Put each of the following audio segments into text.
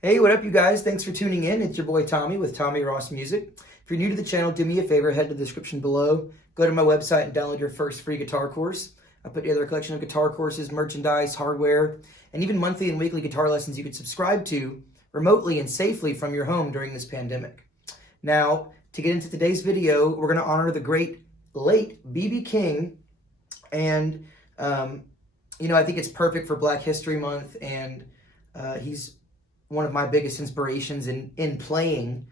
Hey, what up, you guys? Thanks for tuning in. It's your boy Tommy with Tommy Ross Music. If you're new to the channel, do me a favor, head to the description below, go to my website and download your first free guitar course. I put together a collection of guitar courses, merchandise, hardware, and even monthly and weekly guitar lessons you can subscribe to remotely and safely from your home during this pandemic. Now, to get into today's video, we're going to honor the great late B.B. King, and I think it's perfect for Black History Month, and he's one of my biggest inspirations in playing.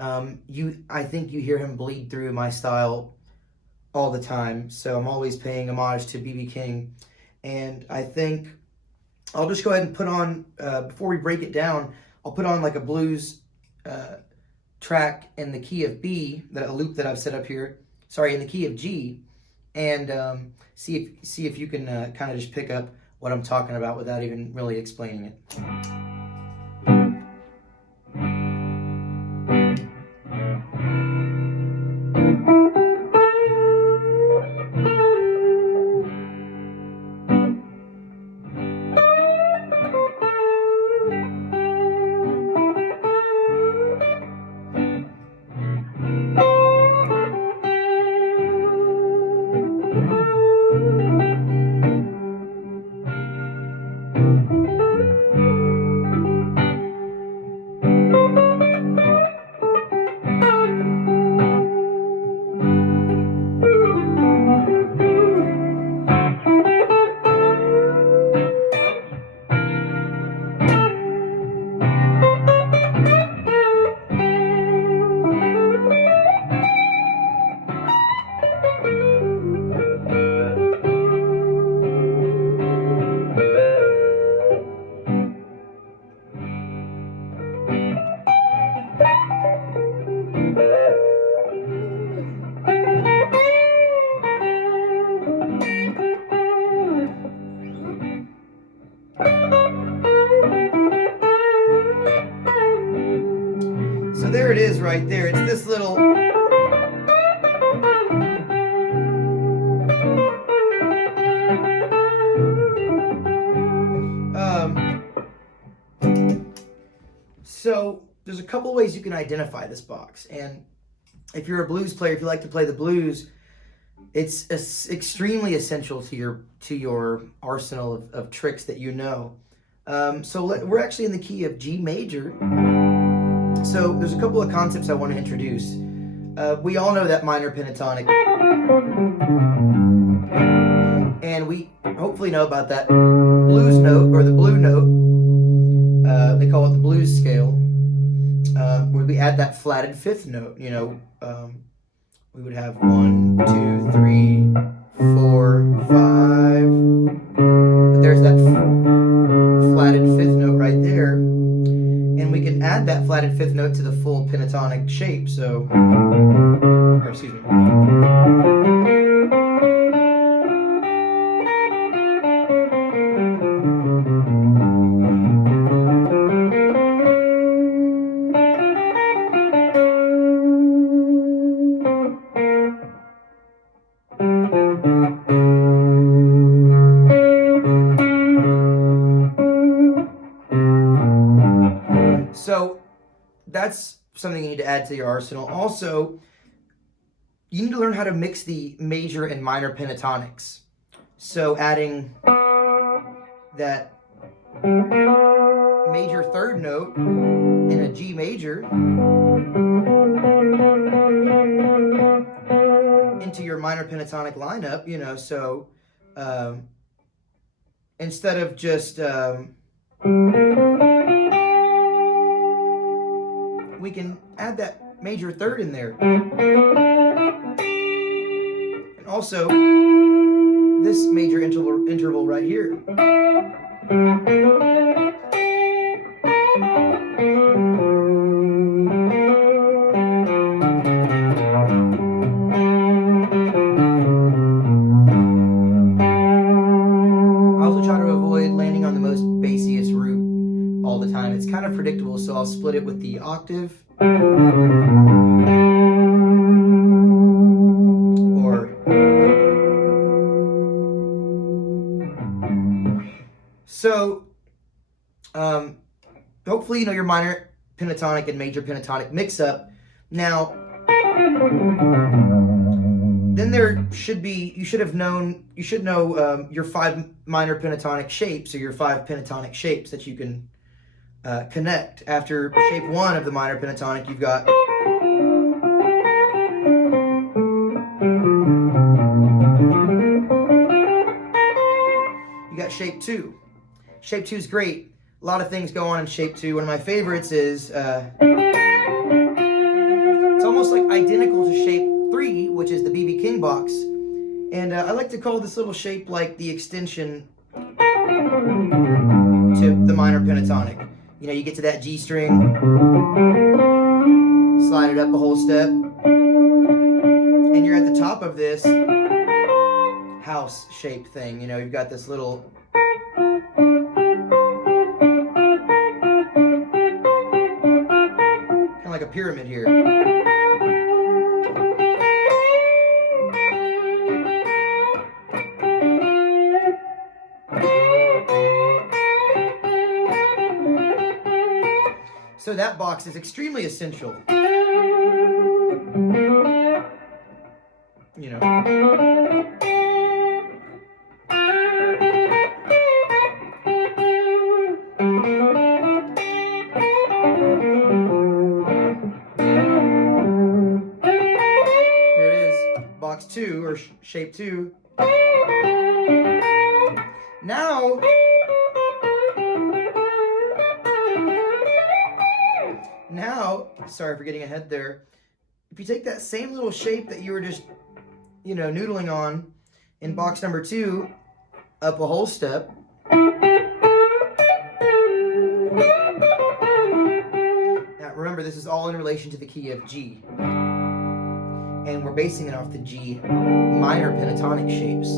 I think you hear him bleed through my style all the time, so I'm always paying homage to B.B. King. And I think I'll just go ahead and put on, before we break it down, I'll put on like a blues track in the key of B, a loop that I've set up here, in the key of G, and see if you can kind of just pick up what I'm talking about without even really explaining it. So there it is right there. It's this little... So there's a couple ways you can identify this box. And if you're a blues player, if you like to play the blues, it's extremely essential to your arsenal of tricks that you know. We're actually in the key of G major. So there's a couple of concepts I want to introduce. We all know that minor pentatonic, and we hopefully know about that blues note, or the blue note. They call it the blues scale, where we add that flatted fifth note. We would have 1, 2, 3, 4, 5. But there's that flatted fifth note right there. And we can add that flatted fifth note to the full pentatonic shape. So that's something you need to add to your arsenal. Also, you need to learn how to mix the major and minor pentatonics. So adding that major third note in a G major into your minor pentatonic lineup, instead of just... we can add that major third in there. And also, this major interval right here. I also try to avoid landing on the most bassiest root all the time. It's kind of predictable, so I'll split it with the octave. hopefully you know your minor pentatonic and major pentatonic mix-up. Now, then you should know your 5 minor pentatonic shapes, or your 5 pentatonic shapes that you can connect. After shape 1 of the minor pentatonic, you've got shape 2. Shape 2 is great. A lot of things go on in shape 2. One of my favorites is it's almost like identical to shape 3, which is the B.B. King box. And I like to call this little shape like the extension to the minor pentatonic. You know, you get to that G string, slide it up a whole step, and you're at the top of this house shape thing. You know, you've got this little kind of like a pyramid here. So that box is extremely essential. You know. Here it is, box 2 or shape 2. Now, sorry for getting ahead there. If you take that same little shape that you were just, you know, noodling on in box number 2, up a whole step. Now remember, this is all in relation to the key of G. And we're basing it off the G minor pentatonic shapes.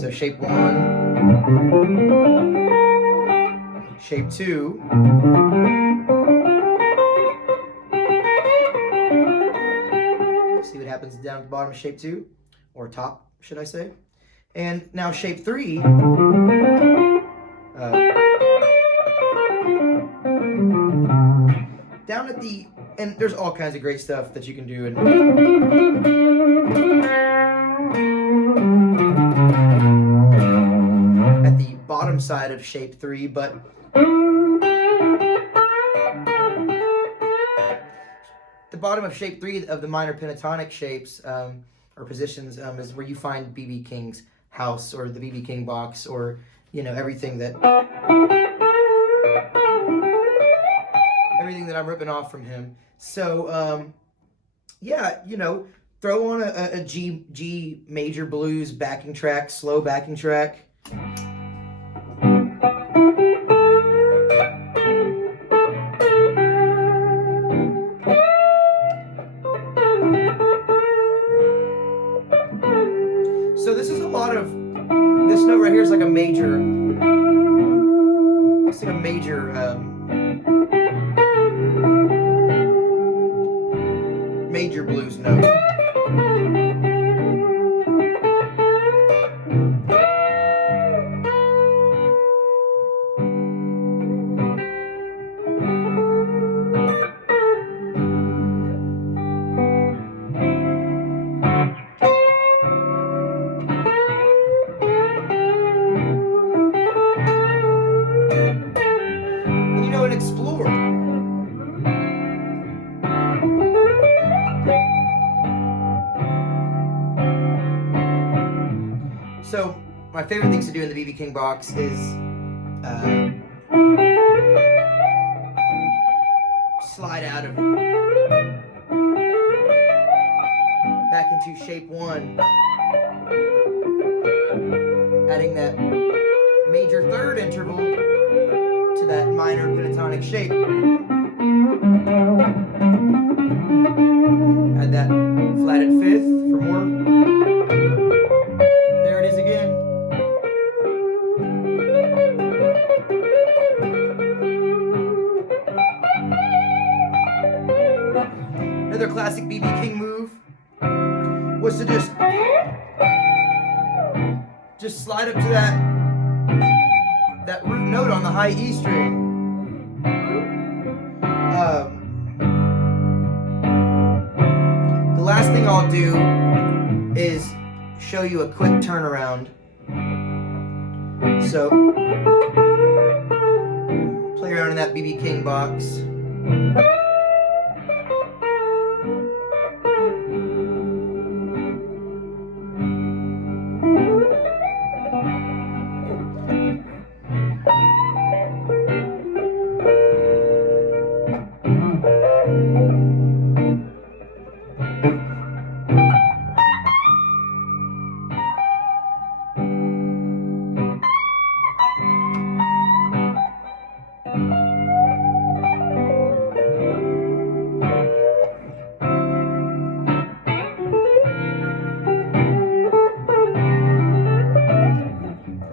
So shape 1, shape 2, see what happens down at the bottom of shape 2, or top, should I say. And now shape 3, down at the, and there's all kinds of great stuff that you can do. At the bottom side of shape 3, but the bottom of shape 3 of the minor pentatonic shapes or positions is where you find B.B. King's house, or the B.B. King box, or, you know, everything that I'm ripping off from him. So yeah, you know, throw on a G major blues backing track, slow backing track. So this is a lot of, this note right here is like a major, it's like a major, major blues note. Explore. So my favorite things to do in the B.B. King box is slide out of it, back into shape 1, adding that major third interval to that minor pentatonic shape. Add that flat at 5th for more. There it is again. Another classic B.B. King move was to just slide up to that root note on the high E string. last thing I'll do is show you a quick turnaround. So, play around in that B.B. King box.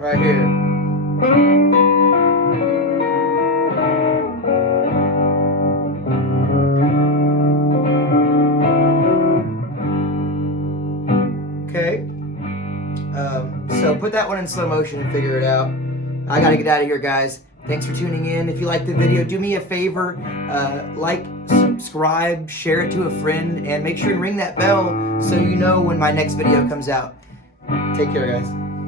Right here. Okay. So put that one in slow motion and figure it out. I gotta get out of here, guys. Thanks for tuning in. If you liked the video, do me a favor, like, subscribe, share it to a friend, and make sure to ring that bell so you know when my next video comes out. Take care, guys.